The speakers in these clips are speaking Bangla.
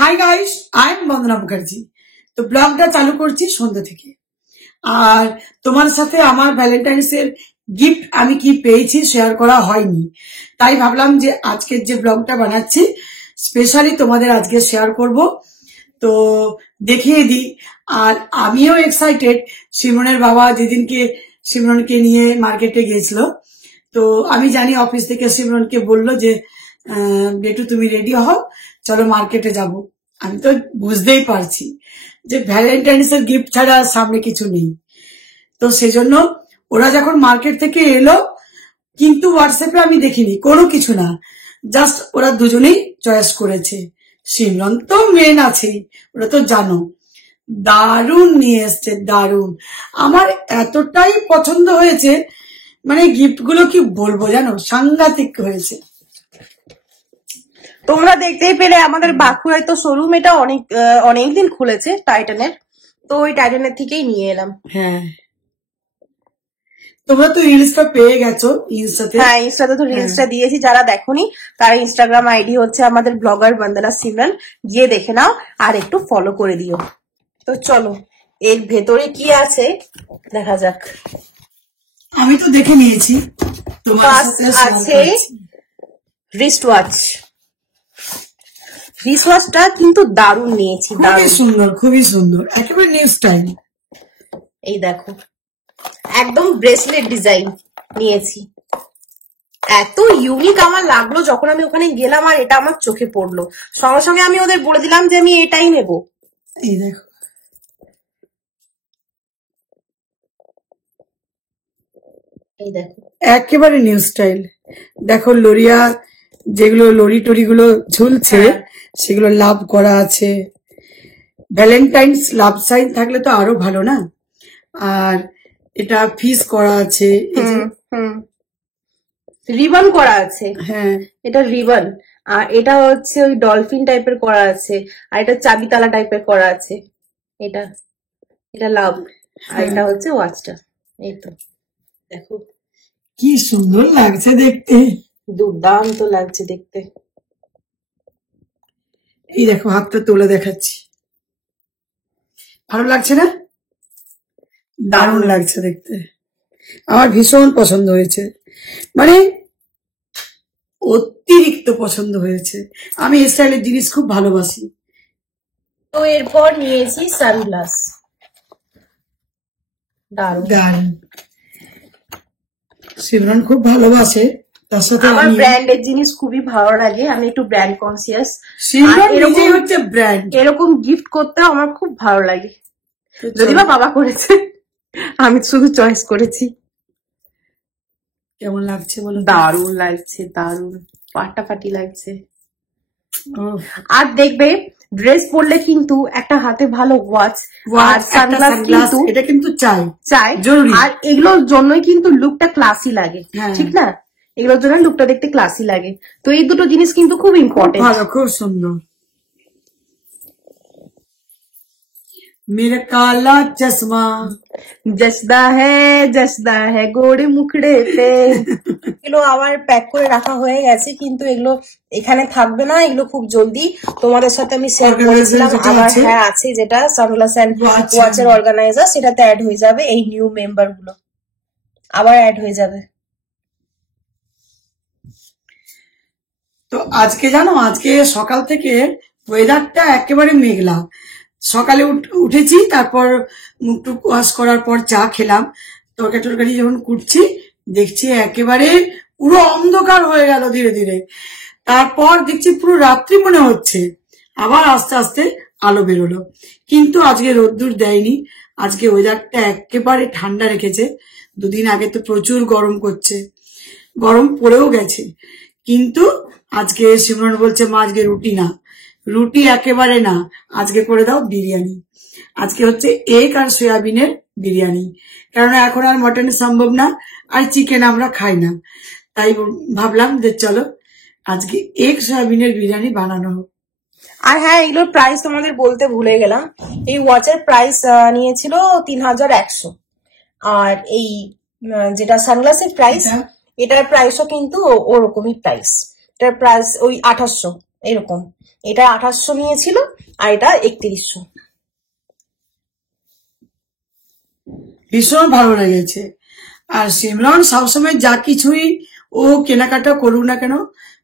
হাই গাইস, আই এম বন্দনা মুখার্জি। তো ব্লগটা চালু করছি সন্ধ্যা থেকে। আর তোমার সাথে আমার ভ্যালেন্টাইন্স এর গিফট আমি কি পেয়েছি শেয়ার করা হয়নি, তাই ভাবলাম যে আজকের যে ব্লগটা বানাচ্ছি স্পেশালি তোমাদের আজকে শেয়ার করব। তো দেখিয়ে দিই। আর আমিও এক্সাইটেড। সিমরনের বাবা যেদিনকে সিমরনকে নিয়ে মার্কেটে গেছিল, তো আমি জানি অফিস থেকে সিমরনকে বললো যে বেটু তুমি রেডি হও, চলো মার্কেটে যাব। আমি তো বুঝতেই পারছি যে ভ্যালেন্টাইন্স এর গিফট ছাড়া সামনে কিছু নেই। তো সেজন্য ওরা যখন মার্কেট থেকে এলো, কিন্তু হোয়াটসঅ্যাপে আমি দেখিনি কোনো কিছু না, জাস্ট ওরা দুজনেই চয়েস করেছে। সিমরন তো মেন আছেই, ওরা তো জানো। দারুণ নিয়ে এসছে, দারুণ। আমার এতটাই পছন্দ হয়েছে, মানে গিফট গুলো কি বলবো জানো, সাংঘাতিক হয়েছে। তোমরা দেখতেই পেলে আমাদের বাঁকুড়ায় তো শোরুম এটা অনেকদিন খুলেছে টাইটানের, তো ওই টাইটানের থেকেই নিয়ে এলাম। হ্যাঁ, তোমরা তো রিলসটা পেয়ে গেছো ইনস্টাতে। হ্যাঁ, ইনস্টাতে তো রিলসটা দিয়েছি, যারা দেখোনি তারা ইনস্টাগ্রাম আইডি হচ্ছে আমাদের ব্লগার বন্দনা সিমরন, গিয়ে দেখে নাও আর একটু ফলো করে দিও। তো চলো এর ভেতরে কি আছে দেখা যাক। আমি তো দেখে নিয়েছি। তোমার সাথে আছে রিস্ট ওয়াচ। রিস্ট ওয়াচটা কিন্তু দারুণ নিয়েছি, খুবই সুন্দর, খুবই সুন্দর, একেবারে নিউ স্টাইল। এই দেখো, একদম ব্রেসলেট ডিজাইন নিয়েছি। এত ইউনিক আমার লাগলো যখন আমি ওখানে গেলাম, আর এটা আমার চোখে পড়লো, সঙ্গে সঙ্গে আমি ওদের বলে দিলাম যে আমি এটাই নেব। এই দেখো, এই দেখো, একেবারে নিউ স্টাইল। দেখো লরিয়া, যেগুলো লরি টরি গুলো ঝুলছে সেগুলো লাভ করা আছে। ভ্যালেন্টাইন্স লাভ সাইন থাকলে তো আরো ভালো না। আর এটা ফিস করা আছে, রিবন করা আছে। হ্যাঁ, এটা রিবন, আর এটা হচ্ছে ওই ডলফিন টাইপের করা আছে, আর এটা চাবিতালা টাইপের করা আছে। এটা এটা লাভ, আর এটা হচ্ছে ওয়াচটা। এই তো দেখো কি সুন্দর লাগছে দেখতে, দুর্দান্ত লাগছে দেখতে। এই দেখো হাতটা তুলে দেখাচ্ছি, ভালো লাগছে না? দারুণ লাগছে দেখতে, আমার ভীষণ পছন্দ হয়েছে, মানে অতিরিক্ত পছন্দ হয়েছে। আমি এই স্টাইলের জিনিস খুব ভালোবাসি। তো এরপর নিয়েছি সানগ্লাস, দারুণ। সিমরন খুব ভালোবাসে, তার সাথে আমার ব্র্যান্ডের জিনিস খুবই ভালো লাগে, আমি একটু ব্র্যান্ড কনসিয়াস। সিমরন নিজেই হচ্ছে ব্র্যান্ড। এরকম গিফট করতে আমার খুব ভালো লাগে, যদি বা বাবা করেছে, আমি শুধু চয়েস করেছি। কেমন লাগছে বলো? দারুণ লাগছে, দারুণ ফাটাফাটি লাগছে। আর দেখবে ড্রেস পরলে কিন্তু একটা হাতে ভালো ওয়াচ আর সানগ্লাস কিন্তু এটা কিন্তু চাই জরুরি। আর এগুলোর জন্যই কিন্তু লুকটা ক্লাসি লাগে, ঠিক না? এগুলোর জন্য লুকটা দেখতে ক্লাসি লাগে। তো এই দুটো জিনিস কিন্তু খুব ইম্পর্টেন্ট। ভালো, খুব সুন্দর। मेरा काला चश्मा জসদা है গোড়ে মুখড়ে পে। এগুলো আবার প্যাক করে রাখা হয়ে গেছে, কিন্তু এগুলো এখানে থাকবে না, এগুলো খুব জলদি তোমাদের সাথে আমি শেয়ার করেছিলাম। আমার হ্যাঁ আছে যেটা সানগ্লাস এন্ড ওয়াচের অর্গানাইজার, সেটাতে অ্যাড হয়ে যাবে। এই নিউ মেম্বার গুলো আবার অ্যাড হয়ে যাবে। তো আজকে জানো, আজকে সকাল থেকে ওয়েদারটা একেবারে মেঘলা। সকালে উঠেছি, তারপর মুখ টুক ওয়াশ করার পর চা খেলাম, তরকারি যখন কুটছি দেখছি একেবারে পুরো অন্ধকার হয়ে গেল ধীরে ধীরে। তারপর দেখছি পুরো রাত্রি মনে হচ্ছে, আবার আস্তে আস্তে আলো বেরোলো। কিন্তু আজকে রোদ্দুর দেয়নি, আজকে ওয়েদারটা একেবারে ঠান্ডা রেখেছে। দুদিন আগে তো প্রচুর গরম করছে, গরম পড়েও গেছে। কিন্তু আজকে সিমরন বলছে মা আজকে রুটি না, রুটি একেবারে না, আজকে করে দাও বিরিয়ানি। আজকে হচ্ছে এগ আর সয়াবিনের বিরিয়ানি, কারণ এখন আর মটন সম্ভব না, আর চিকেন আমরা খাই না। তাই ভাবলাম যে চলো আজকে এগ সয়াবিনের বিরিয়ানি বানানো হোক। আর হ্যাঁ, এগুলোর প্রাইস তোমাদের বলতে ভুলে গেলাম। এই ওয়াচের প্রাইস নিয়েছিল 3100, আর এই যেটা সানগ্লাসের প্রাইস, এটার প্রাইসও কিন্তু ওরকমই প্রাইস। এটার প্রাইস ওই 2800 এরকম। এটা 2800 নিয়েছিল, আর এটা 3100। ভীষণ ভালো লেগেছে। আর সিমরন সবসময় যা কিছুই ও কেনাকাটা করুক না কেন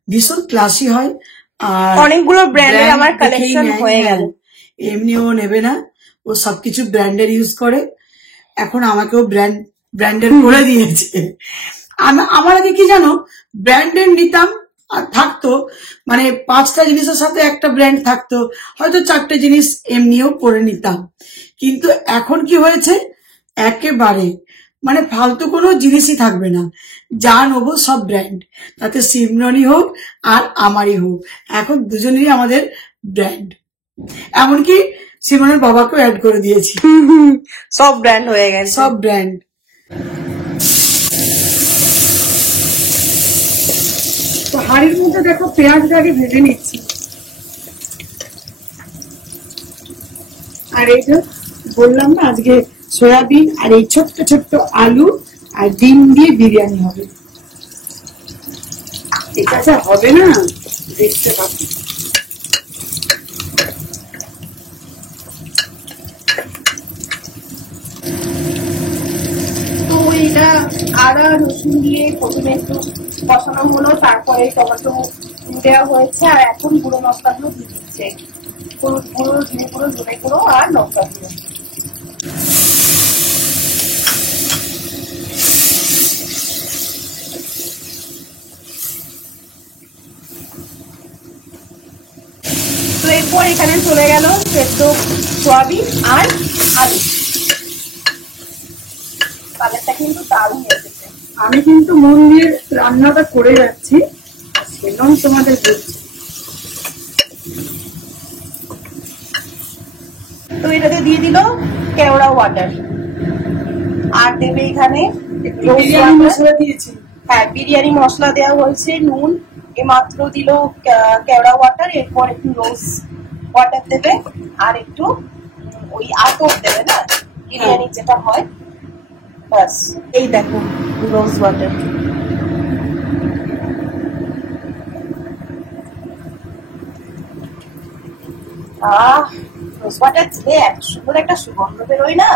ভীষণ ক্লাসি হয়। আর অনেকগুলো ব্র্যান্ডের আমার কালেকশন হয়ে গেল। এমনি ও নেবে না, ও সবকিছু ব্র্যান্ডের ইউজ করে। এখন আমাকেও ব্র্যান্ডের করে দিয়েছে। আমার আগে কি জানো, ব্র্যান্ডের নিতাম আর থাকতো, মানে 5টা জিনিসের সাথে একটা ব্র্যান্ড থাকতো, হয়তো 4টে জিনিস এমনিও পরে নিতাম। কিন্তু এখন কি হয়েছে, একেবারে মানে ফালতু কোনো জিনিসই থাকবে না, যা নেবো সব ব্র্যান্ড, তাতে সিমরনই হোক আর আমারই হোক, এখন দুজনেরই আমাদের ব্র্যান্ড। এমনকি সিমরনের বাবাকেও অ্যাড করে দিয়েছি, সব ব্র্যান্ড হয়ে গেছে, সব ব্র্যান্ড। তো হাঁড়ির মধ্যে দেখো পেঁয়াজটা আগে ভেজে নিচ্ছি। আর এই যে বললাম না আজকে সয়াবিন আর এই ছোট্ট ছোট্ট আলু আর ডিম দিয়ে বিরিয়ানি হবে। এটা যা হবে না দেখতে পাচ্ছি। তো এটা আদা রসুন দিয়ে প্রথমে একটু কষানো হলো, তারপরে টমেটো দেওয়া হয়েছে, আর এখন গুঁড়ো মশলাগুলো দিয়ে দিচ্ছে, হলুদ গুঁড়ো, জিরে গুঁড়ো, ধনে গুঁড়ো আর লঙ্কা গুঁড়ো। তো এরপর এখানে চলে গেল সেদ্ধ সয়াবিন আর আলু। কালারটা কিন্তু দারুণ এসেছে। আমি কিন্তু মন দিয়ে রান্নাটা করে যাচ্ছি, সেটাও তোমাদের বলছি। তো এটাতে দিয়ে দিল কেওড়া ওয়াটার, আর দেবে এখানে বিরিয়ানি মশলা দিয়েছি। হ্যাঁ, বিরিয়ানি মশলা দেওয়া হয়েছে, নুন, এমাত্র দিল কেওড়া ওয়াটার, এরপর একটু রোজ ওয়াটার দেবে, আর একটু ওই আতর দেবে না, বিরিয়ানি যেটা হয়, বাস। এই দেখো রোজ ওয়াটার। রোজ ওয়াটার দিলে এত সুন্দর একটা সুগন্ধ বেরোয় না।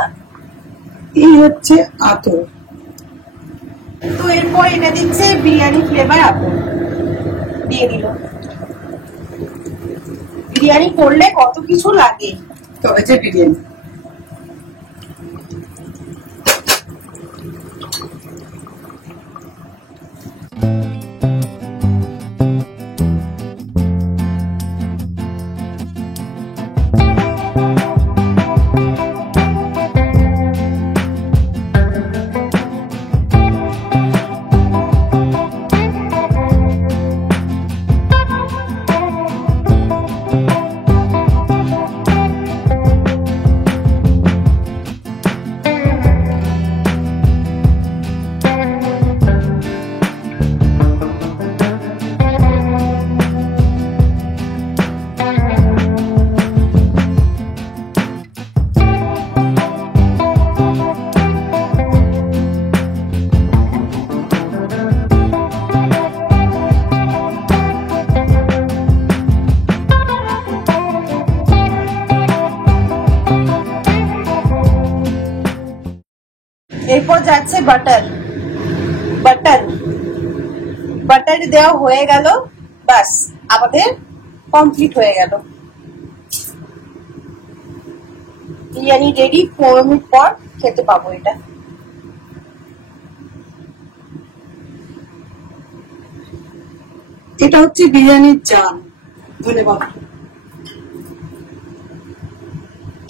এই হচ্ছে আতর। তো এরপর এটা দিচ্ছে বিরিয়ানি ফ্লেভার আতর, দিয়ে দিল। বিরিয়ানি করলে কত কিছু লাগে। তো হচ্ছে বিরিয়ানি। এরপর যাচ্ছে বাটার। বাটার বাটার দেওয়া হয়ে গেল, বাস আমাদের কমপ্লিট হয়ে গেল। বিরিয়ানি রেডি, 4 মিনিট পর খেতে পাবো এটা। এটা হচ্ছে বিরিয়ানির চাল। ধন্যবাদ।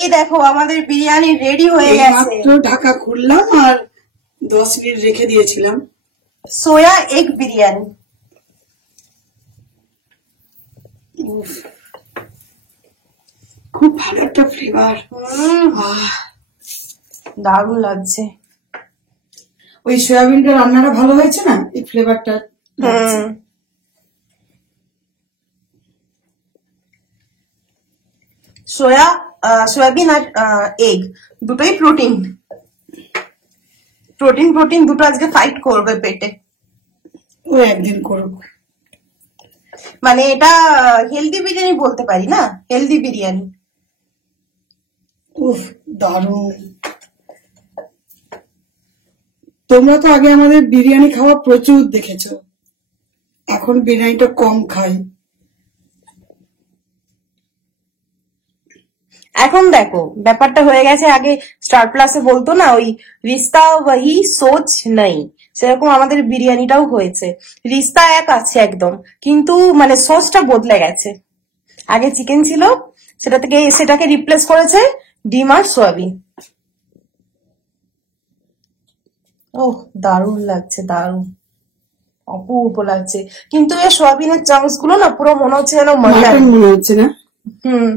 এই দেখো আমাদের বিরিয়ানি রেডি হয়ে গেছে। মাত্র ঢাকা খুললাম আর 10 মিনিট রেখে দিয়েছিলাম। সোয়া এগ বিরিয়ানি। খুব ভালো একটা ফ্লেভার, দারুণ লাগছে। ওই সয়াবিনটা রান্নাটা ভালো হয়েছে না, এই ফ্লেভারটা। সয়াবিন আর এগ দুটোই প্রোটিন। প্রোটিন প্রোটিন দুটো আজকে ফাইট করবে পেটে। ও একদিন করব, মানে এটা হেলদি বিরিয়ানি বলতে পারি না, হেলদি বিরিয়ানি। উফ দারুণ। তোমরা তো আগে আমাদের বিরিয়ানি খাওয়া প্রচুর দেখেছো, এখন বিরিয়ানিটা কম খাই। এখন দেখো ব্যাপারটা হয়ে গেছে, আগে স্টার প্লাসে বলতো না ওই রিস্তা ওয়াহি সোচ নাই, সেরকম আমাদের বিরিয়ানিটাও হয়েছে। রিস্তা এক আছে একদম, কিন্তু মানে সোচটা বদলে গেছে। আগে চিকেন ছিল, সেটাকে রিপ্লেস করেছে ডিম আর সোয়াবিন। ওহ দারুণ লাগছে, দারুণ অপূর্ব লাগছে। কিন্তু এই সোয়াবিনের চামচ গুলো না পুরো মনে হচ্ছে যেন মটন মনে হচ্ছে না। হুম,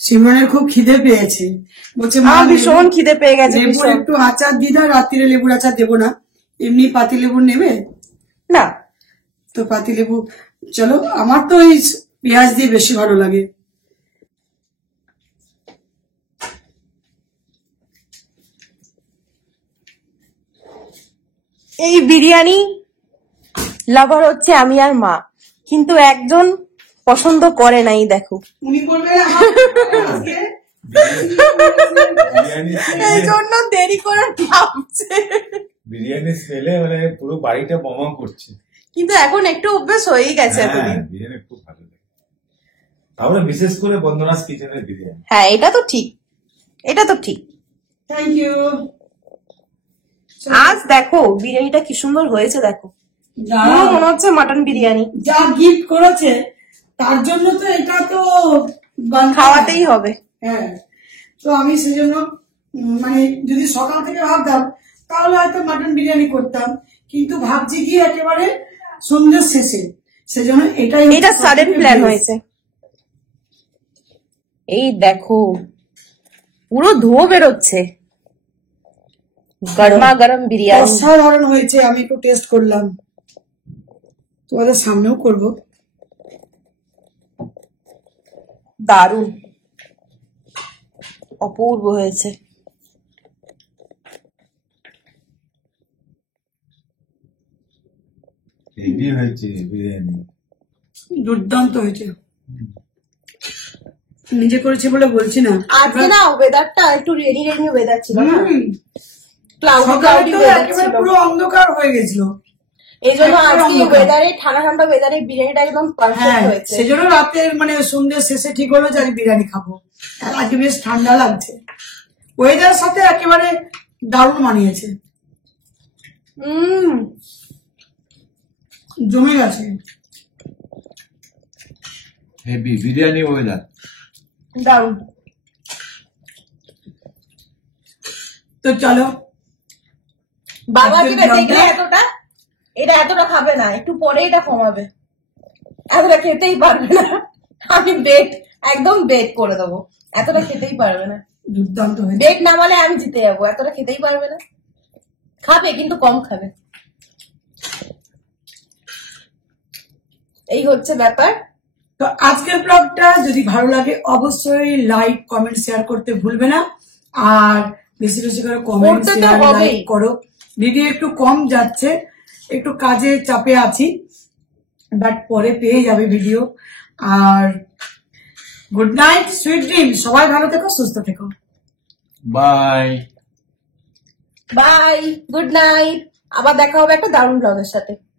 সিমরনের খুব খিদে পেয়েছে, বলছে মা ভীষণ খিদে পেয়ে গেছে। লেবুর একটু আচার দিদা, রাত্রিরে লেবুর আচার দেবো না, এমনি পাতি লেবু নেবে না, তো পাতি লেবু। চলো, আমার তো এই পেঁয়াজ দিয়ে বেশি ভালো লাগে। এই বিরিয়ানি লাভার হচ্ছে আমি আর মা, কিন্তু একজন পছন্দ করে নাই। দেখো উনি বলবে এই জন্য দেরি করে নামছে। বিরিয়ানি স্মেলে মানে পুরো বাড়িটা বোমা করছে, কিন্তু এখন একটু অভ্যেস হয়েই গেছে। এতদিন বিরিয়ানি খুব ভালো লাগে, তাহলে বিশেষ করে বন্দনাস কিচেনের বিরিয়ানি। হ্যাঁ এটা তো ঠিক, এটা তো ঠিক। Thank you. আজ দেখো বিরিয়ানিটা কি সুন্দর হয়েছে, দেখো পুরো মনে হচ্ছে মাটন বিরিয়ানি। যা গিফট করেছে তার জন্য তো এটা তো খাওয়াতেই হবে। হ্যাঁ, তো আমি সেজন্য মানে যদি সকাল থেকে ভাবতাম তাহলে হয়তো মাটন বিরিয়ানি করতাম, কিন্তু ভাবছি কি একেবারে সন্ধ্যের শেষে, সেজন্য এটা সাডেন প্ল্যান হয়েছে। এই দেখো পুরো ধোঁয়া বেরোচ্ছে, গরমা গরম বিরিয়ানি অসাধারণ হয়েছে। আমি একটু টেস্ট করলাম, তোমাদের সামনেও করব। দারুণ অপূর্ব হয়েছে। হেভি হয়েছে বিরিয়ানি, দুর্দান্ত হয়েছে। নিজে করেছে বলে বলছি না। আজকে না ওয়েদারটা একটু রেনি রেনি ওয়েদার ছিল না, পুরো অন্ধকার হয়ে গেছিল, এই জন্য আজকে ওয়েদারে ঠান্ডা ঠান্ডা ওয়েদারে বিরিয়ানিটা একদম পারফেক্ট হয়েছে। সেজন্য রাতের মানে সন্ধ্যের শেষে ঠিক হলো যে আমি বিরিয়ানি খাবো। আজকে বেশ ঠান্ডা লাগছে, ওয়েদারের সাথে একেবারে দারুণ মানিয়েছে, জমে গেছে। হেভি বিরিয়ানি ওয়েদার, দারুণ। তো চলো, বাবা যেটা দেখলে এটা এতটা খাবে না, একটু পরে এটা কমাবে, এতটা খেতেই পারবে না। আমি একদম বেক করে দেবো, এতটা খেতেই পারবে না। দুর্দান্ত হয়েছে। বেক নামালে আমি জিতে যাবো, এতটা খেতেই পারবে না। খাবে কিন্তু কম খাবে, এই হচ্ছে ব্যাপার। তো আজকের ব্লগটা যদি ভালো লাগে অবশ্যই লাইক কমেন্ট শেয়ার করতে ভুলবে না, আর বেশি বেশি করে কমেন্ট শেয়ার লাইক করো। ভিডিও একটু কম যাচ্ছে, একটু কাজের চাপে আছি, বাট পরে পেয়ে যাবে ভিডিও। আর গুড নাইট, সুইট ড্রিম, সবাই ভালো থেকো, সুস্থ থেকো, বাই। By, good night. আবার দেখা হবে একটা দারুণ ব্লগের সাথে।